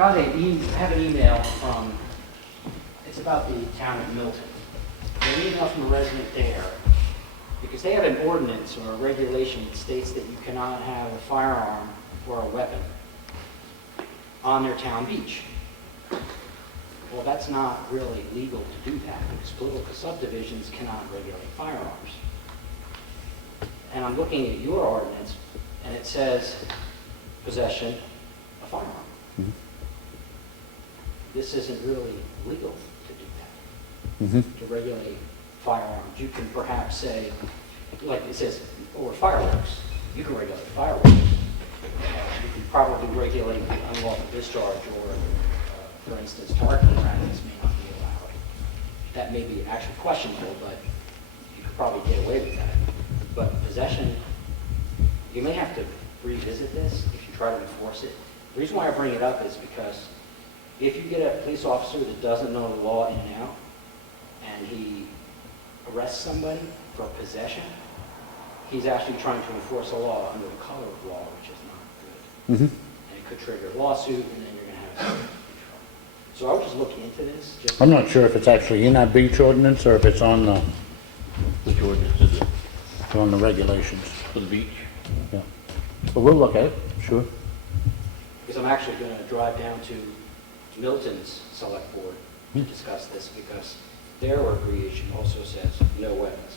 I have an email from, it's about the town of Milton. An email from a resident there, because they have an ordinance or a regulation that states that you cannot have a firearm or a weapon on their town beach. Well, that's not really legal to do that, because political subdivisions cannot regulate firearms. And I'm looking at your ordinance, and it says possession of firearm. Mm-hmm. This isn't really legal to do that, Mm-hmm. to regulate firearms. You can perhaps say, like it says, or fireworks. You can regulate fireworks. You can probably regulate the unlawful discharge, or, for instance, targeting practice may not be allowed. That may be actually questionable, but you could probably get away with that. But possession, you may have to revisit this if you try to enforce it. The reason why I bring it up is because if you get a police officer that doesn't know the law in and out, and he arrests somebody for possession, he's actually trying to enforce a law under the color of law, which is not good. Mm-hmm. And it could trigger a lawsuit, and then you're going to have trouble. So I would just look into this. I'm not sure if it's actually in our beach ordinance or if it's on the, Which ordinance is it? on the regulations. For the beach? Yeah. But we'll look at it, sure. Because I'm actually going to drive down to Milton's select board to discuss this, because their recreation also says no weapons.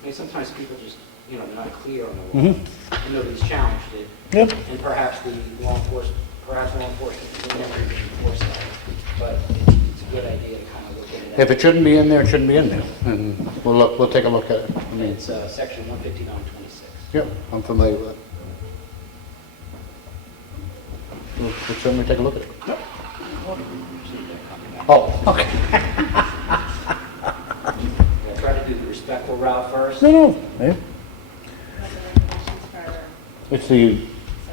I mean, sometimes people just, they're not clear on the law. And nobody's challenged it. Yep. And perhaps law enforcement will never even enforce that. But it's a good idea to kind of look into that. If it shouldn't be in there, it shouldn't be in there. And we'll take a look at it. I mean, It's section 159.26. yep, I'm familiar with it. We'll certainly take a look at it. Oh, okay. I'll try to do the respectful route first. No. Yeah. It's the,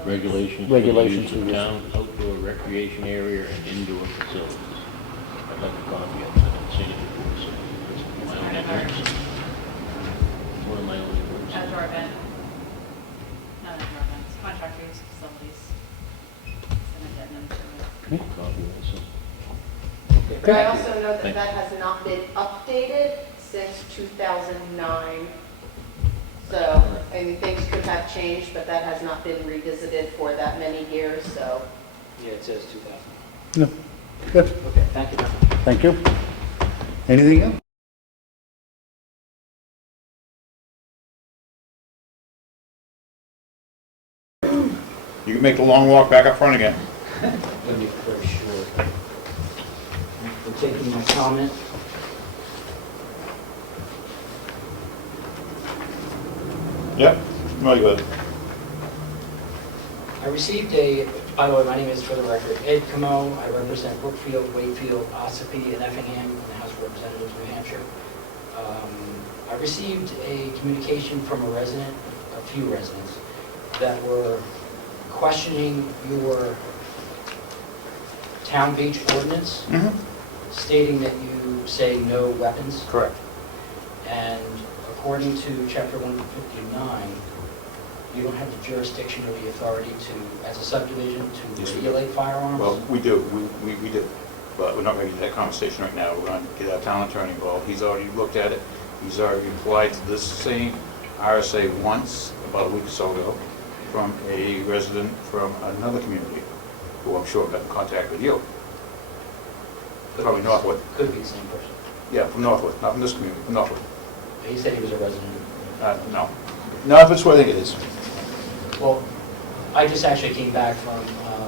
Regulations. Regulations For for the use use. of town, outdoor recreation area and indoor facilities. I'd like a copy of it. I haven't seen it before, so it's my own interest. One of my own interests. Outdoor event. Not outdoor events, contractor use facilities. It's an addendum to it. Copy also. But I also know that Thank that has not been updated since 2009. So, I mean, things could have changed, but that has not been revisited for that many years, so. Yeah, it says 2000. no, good, Okay, thank you very much. thank you. Anything else? You can make the long walk back up front again. Let me make it very short. I'm taking my comment. Yep, no, you good. I received by the way, my name is, for the record, Ed Comeau. I represent Brookfield, Wakefield, Ossipee, and Effingham in the House of Representatives, New Hampshire. I received a communication from a resident, a few residents, that were questioning your town beach ordinance, stating that you say no weapons. Correct. And according to Chapter 159, you don't have the jurisdiction or the authority to, as a subdivision, to Yes, we do. regulate firearms? Well, we do, we do, but we're not ready to have that conversation right now. We're going to get our town attorney involved. He's already looked at it. He's already applied to this same RSA once, about a week or so ago, from a resident from another community, who I'm sure got in contact with you. Probably Northwood. Could be the same person. Yeah, from Northwood, not from this community, from Northwood. He said he was a resident. No. No, if it's where I think it is. Well, I just actually came back from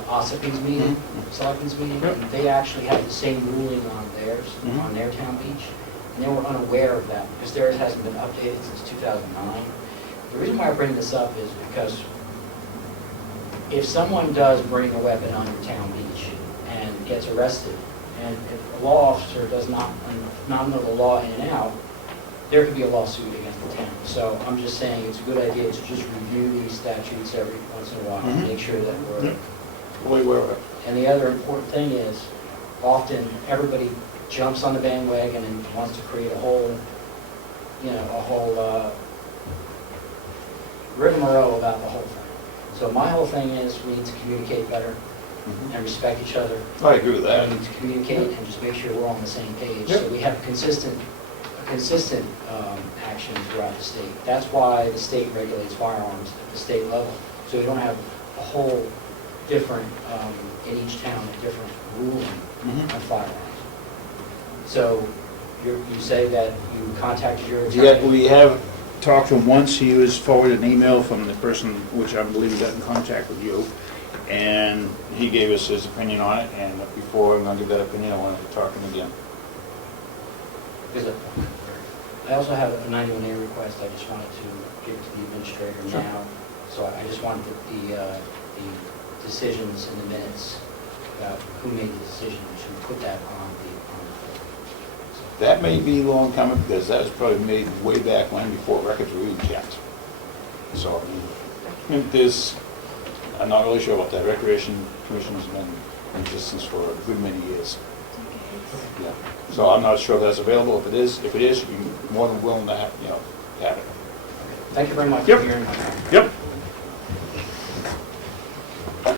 Ossopee's meeting, Selectmen's meeting, Yep. and they actually had the same ruling on theirs, Mhm. on their town beach, and they were unaware of that, because theirs hasn't been updated since 2009. The reason why I bring this up is because if someone does bring a weapon on your town beach and gets arrested, and if a law officer does not know the law in and out, there could be a lawsuit against the town. So I'm just saying it's a good idea to just review these statutes every once in a while, and Mhm. make sure that we're... Yeah. Fully aware of it. And the other important thing is, often everybody jumps on the bandwagon and wants to create a whole rigmarole about the whole thing. So my whole thing is we need to communicate better and respect each other. I agree with that. We need to communicate and just make sure we're on the same page. Yep. So we have consistent action throughout the state. That's why the state regulates firearms at the state level. So we don't have a whole different, in each town, a different ruling on firearms. So you say that you contacted your attorney? Yeah, we have talked to him once. He was forwarded an email from the person, which I believe got in contact with you, and he gave us his opinion on it, and before I'm gonna give that opinion, I wanted to talk to him again. I also have a 91A request I just wanted to give to the administrator Sure. now. So I just wanted the decisions in the minutes about who made the decision, we should put that on the floor. That may be long coming, because that was probably made way back when, before records were even kept. So, I mean, I'm not really sure about that. Recreation Commission has been in existence for a good many years. Yeah. So I'm not sure if that's available. If it is, you'd be more than willing to have, have it. Thank you very much Yep. for hearing my comment. Yep.